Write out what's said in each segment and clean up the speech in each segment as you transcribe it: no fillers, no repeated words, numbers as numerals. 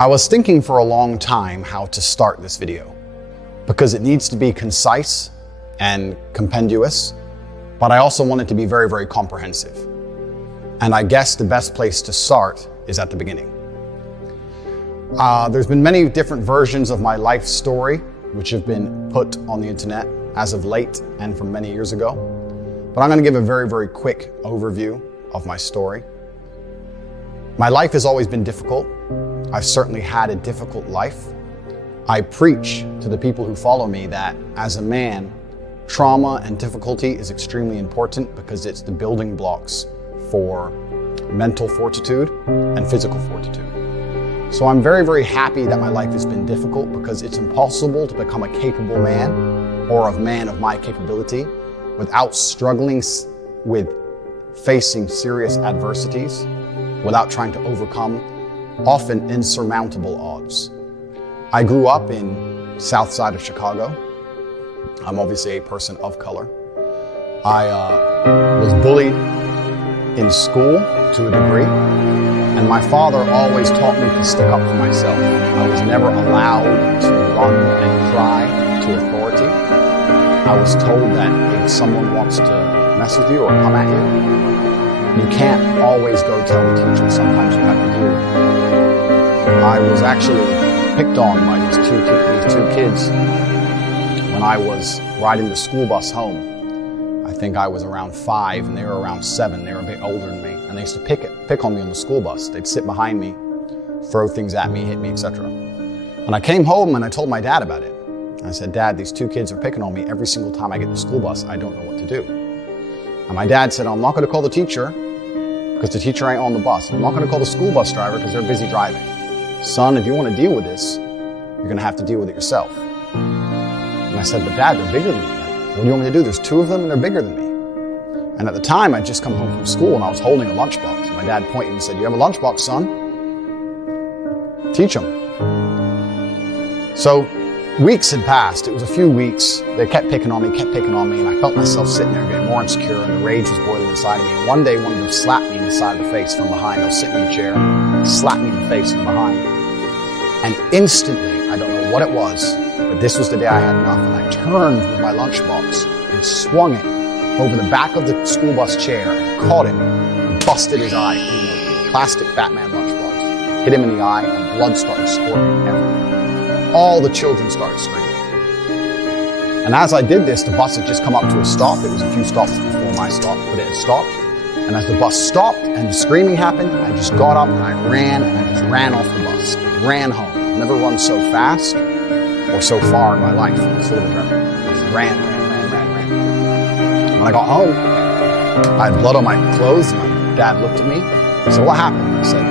I was thinking for a long time how to start this video because it needs to be concise and compendious, but I also want it to be very, very comprehensive. And I guess the best place to start is at the beginning. There's been many different versions of my life story which have been put on the internet as of late and from many years ago. But I'm going to give a very, very quick overview of my story. My life has always been difficult. I've certainly had a difficult life. I preach to the people who follow me that as a man, trauma and difficulty is extremely important because it's the building blocks for mental fortitude and physical fortitude. So I'm very, very happy that my life has been difficult because it's impossible to become a capable man or a man of my capability without struggling with facing serious adversities, without trying to overcome often insurmountable odds. I grew up in south side of Chicago. I'm obviously a person of color. I was bullied in school to a degree, and my father always taught me to stick up for myself. I was never allowed to run and cry to authority. I was told that if someone wants to mess with you or come at you can't always go tell the teacher. Sometimes you have to deal with it. I was actually picked on by these two kids when I was riding the school bus home. I think I was around 5 and they were around 7. They were a bit older than me, and they used to pick on me on the school bus. They'd sit behind me, throw things at me, hit me, etc. And I came home and I told my dad about it. I said, "Dad, these 2 kids are picking on me every single time I get the school bus. I don't know what to do." And my dad said, "I'm not going to call the teacher because the teacher ain't on the bus. I'm not going to call the school bus driver because they're busy driving. Son, if you want to deal with this, you're going to have to deal with it yourself." And I said, "But Dad, they're bigger than me. What do you want me to do? There's 2 of them and they're bigger than me." And at the time, I'd just come home from school and I was holding a lunchbox. And my dad pointed and said, "You have a lunchbox, son? Teach them." So weeks had passed. It was a few weeks. They kept picking on me, and I felt myself sitting there getting more insecure, and the rage was boiling inside of me. And one day, one of them slapped me in the side of the face from behind. I was sitting in the chair, slapped me in the face from behind. And instantly, I don't know what it was, but this was the day I had enough, and I turned with my lunchbox and swung it over the back of the school bus chair and caught him and busted his eye in the plastic Batman lunchbox. Hit him in the eye, and blood started squirting everywhere. All the children started screaming. And as I did this, the bus had just come up to a stop. It was a few stops before my stop, but it had stopped. And as the bus stopped and the screaming happened, I just got up and I just ran off the bus, ran home. I've never run so fast or so far in my life. It was full of adrenaline. I just ran. When I got home, I had blood on my clothes, and my dad looked at me and said, "What happened?" I said,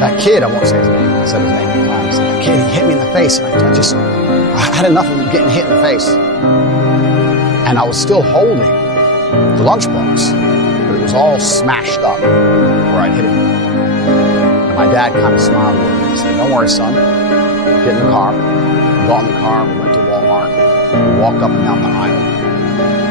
"That kid," I won't say his name, I said his name at the time. I said, "That kid, he hit me in the face," and I had enough of him getting hit in the face. And I was still holding the lunchbox, but it was all smashed up where I'd hit him. And my dad kind of smiled a little bit and said, "Don't worry, son, get in the car." We got in the car, we went to Walmart, we walked up and down the aisle,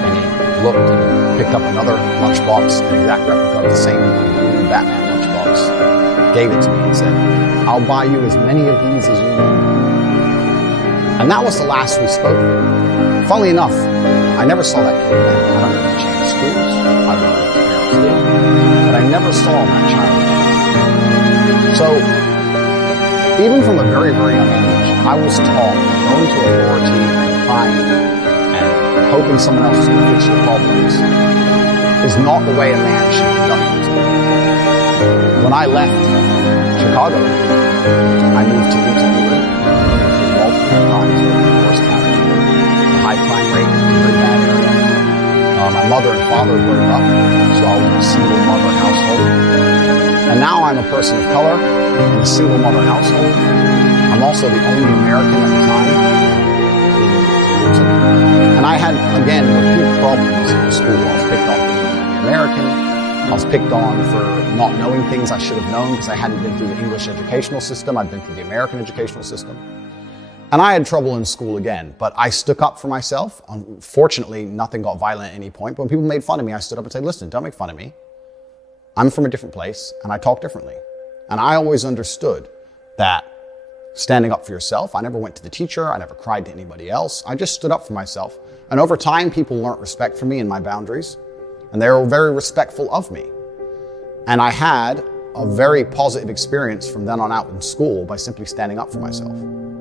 and he looked and picked up another lunchbox, an exact replica of the same blue Batman lunchbox, gave it to me and said, "I'll buy you as many of these as you need." And that was the last we spoke. Funnily enough, I never saw that kid again. I don't know if he changed schools. I don't know what his parents did. But I never saw that child again. So, even from a very, very young age, I was taught that going to authority and crying and hoping someone else is going to fix your problems is not the way a man should conduct himself. When I left Chicago, I moved to England. Multiple times in Morris County. The high crime rate was a very bad area. My mother and father broke up, so I was in a single mother household. And now I'm a person of color in a single mother household. I'm also the only American at the time in England. And I had, again, repeat problems in school. I was picked on for being American. I was picked on for not knowing things I should have known because I hadn't been through the English educational system. I'd been through the American educational system. And I had trouble in school again, but I stuck up for myself. Unfortunately, nothing got violent at any point. But when people made fun of me, I stood up and said, "Listen, don't make fun of me. I'm from a different place and I talk differently." And I always understood that standing up for yourself, I never went to the teacher, I never cried to anybody else. I just stood up for myself. And over time, people learned respect for me and my boundaries, and they were very respectful of me. And I had a very positive experience from then on out in school by simply standing up for myself,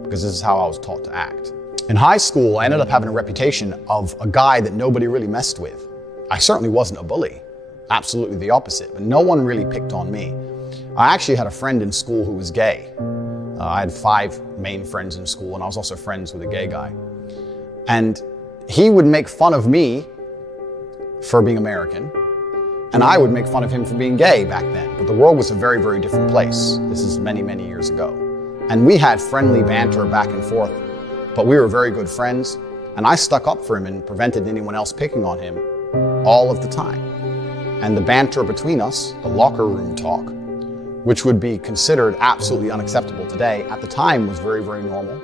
because this is how I was taught to act. In high school, I ended up having a reputation of a guy that nobody really messed with. I certainly wasn't a bully, absolutely the opposite, but no one really picked on me. I actually had a friend in school who was gay. I had 5 main friends in school, and I was also friends with a gay guy. And he would make fun of me for being American, and I would make fun of him for being gay back then. But the world was a very, very different place. This is many, many years ago. And we had friendly banter back and forth, but we were very good friends. And I stuck up for him and prevented anyone else picking on him all of the time. And the banter between us, the locker room talk, which would be considered absolutely unacceptable today, at the time was very, very normal.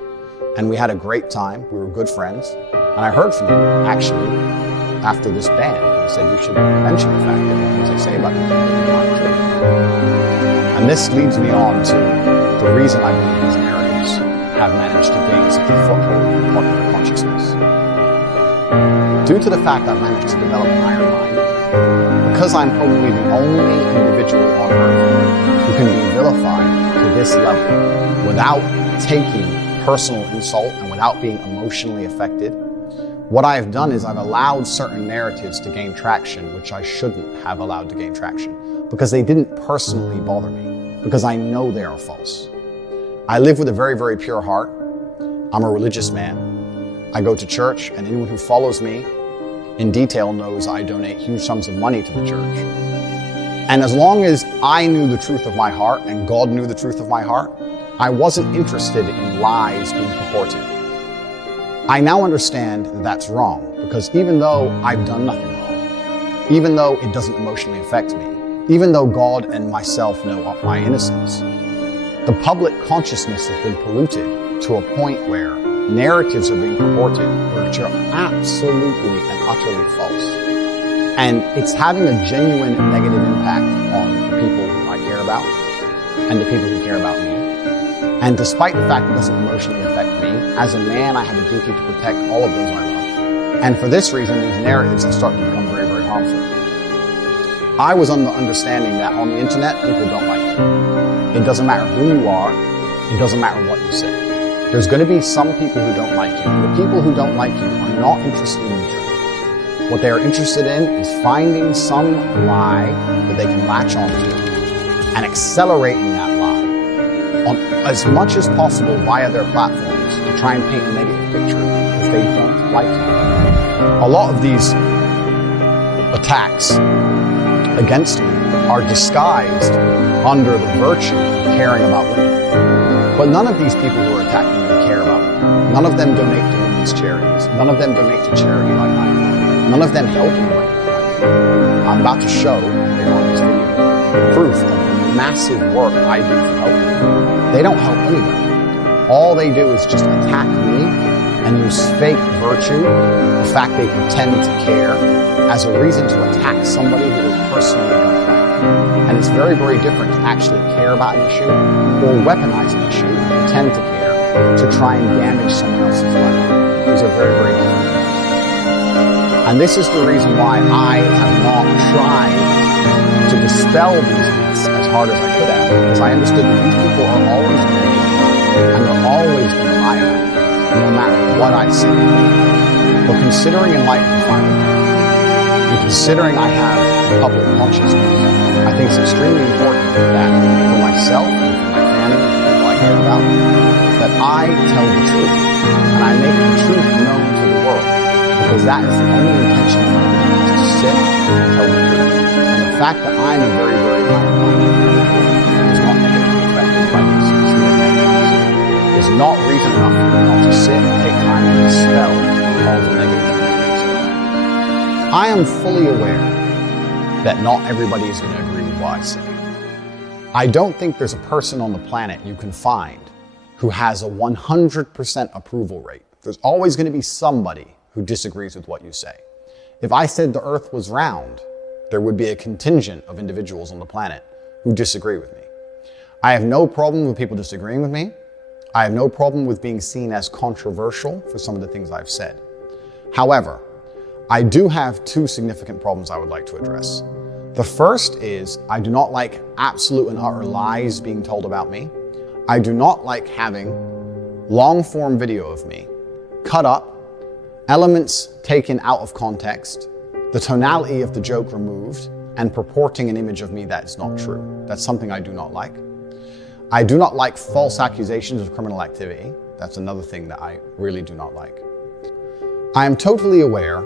And we had a great time. We were good friends. And I heard from him, actually, after this ban. He said, you should mention the fact that the things I say about you aren't true. And this leads me on to the reason I believe these narratives have managed to gain such a foothold in popular consciousness. Due to the fact I've managed to develop an iron mind, because I'm probably the only individual on earth who can be vilified to this level without taking personal insult and without being emotionally affected, what I've done is I've allowed certain narratives to gain traction, which I shouldn't have allowed to gain traction, because they didn't personally bother me, because I know they are false. I live with a very, very pure heart. I'm a religious man. I go to church, and anyone who follows me in detail knows I donate huge sums of money to the church. And as long as I knew the truth of my heart and God knew the truth of my heart, I wasn't interested in lies being purported. I now understand that that's wrong, because even though I've done nothing wrong, even though it doesn't emotionally affect me, even though God and myself know of my innocence, the public consciousness has been polluted to a point where narratives are being purported which are absolutely and utterly false. And it's having a genuine negative impact on the people who I care about and the people who care about me. And despite the fact it doesn't emotionally affect me, as a man, I have a duty to protect all of those I love. And for this reason, these narratives have started to become very, very harmful. I was under the understanding that on the internet, people don't like you. It doesn't matter who you are. It doesn't matter what you say. There's going to be some people who don't like you. The people who don't like you are not interested in the truth. What they are interested in is finding some lie that they can latch onto and accelerating that lie on as much as possible via their platforms to try and paint a negative picture because they don't like you. A lot of these attacks against me are disguised under the virtue of caring about women. But none of these people who are attacking me care about me. None of them donate to women's charities. None of them donate to charity like I do. None of them help anybody like I do. I'm about to show, later on in this video, proof of the massive work I do for helping them. They don't help anybody. All they do is just attack me and use fake virtue, the fact they pretend to care, as a reason to attack somebody who they personally don't like. And it's very, very different to actually care about an issue or weaponize an issue and pretend to care to try and damage someone else's life. These are very, very different things. And this is the reason why I have not tried to dispel these myths as hard as I could have, because I understood that these people are always going to hate me, and they're always going to lie about me, no matter what I say. But considering enlightenment finally, and considering I have public consciousness, I think it's extremely important that for myself and for my family and for people I care about, that I tell the truth and I make the truth known to the world, because that is the only intention of my life, is to sit and tell the truth. And the fact that I'm a very, very high-minded individual who's not negatively affected by these is not reason enough for me not to sit and take time to dispel all the negative things. I am fully aware that not everybody is going to agree with what I say. I don't think there's a person on the planet you can find who has a 100% approval rate. There's always going to be somebody who disagrees with what you say. If I said the earth was round, there would be a contingent of individuals on the planet who disagree with me. I have no problem with people disagreeing with me. I have no problem with being seen as controversial for some of the things I've said. However, I do have two significant problems I would like to address. The first is I do not like absolute and utter lies being told about me. I do not like having long-form video of me cut up, elements taken out of context, the tonality of the joke removed, and purporting an image of me that is not true. That's something I do not like. I do not like false accusations of criminal activity. That's another thing that I really do not like. I am totally aware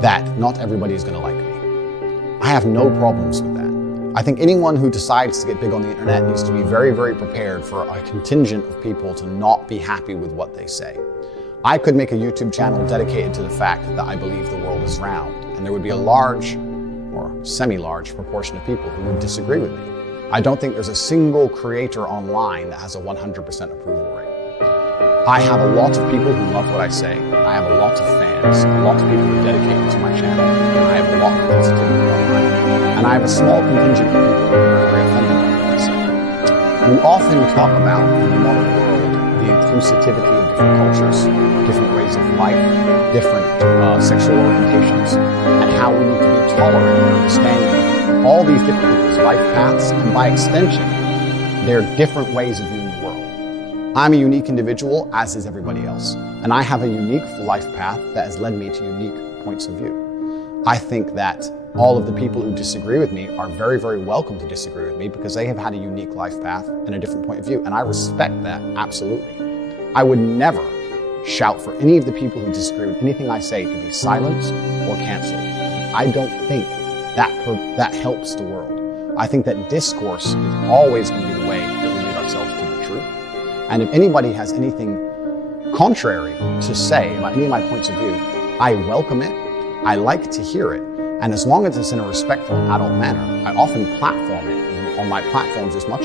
that not everybody is going to like me. I have no problems with that. I think anyone who decides to get big on the internet needs to be very, very prepared for a contingent of people to not be happy with what they say. I could make a YouTube channel dedicated to the fact that I believe the world is round, and there would be a large or semi-large proportion of people who would disagree with me. I don't think there's a single creator online that has a 100% approval rate. I have a lot of people who love what I say. I have a lot of fans, a lot of people who are dedicated to my channel, and I have a lot of positivity online. And I have a small contingent of people who are very offended by what I say. We often talk about in the modern world the inclusivity of different cultures, different ways of life, different sexual orientations, and how we need to be tolerant and understanding all these different people's life paths, and by extension, their different ways of viewing the world. I'm a unique individual, as is everybody else, and I have a unique life path that has led me to unique points of view. I think that all of the people who disagree with me are very, very welcome to disagree with me because they have had a unique life path and a different point of view, and I respect that, absolutely. I would never shout for any of the people who disagree with anything I say to be silenced or canceled. I don't think that helps the world. I think that discourse is always going to be the way that we lead ourselves to the truth. And if anybody has anything contrary to say about any of my points of view, I welcome it. I like to hear it. And as long as it's in a respectful and adult manner, I often platform it on my platforms as much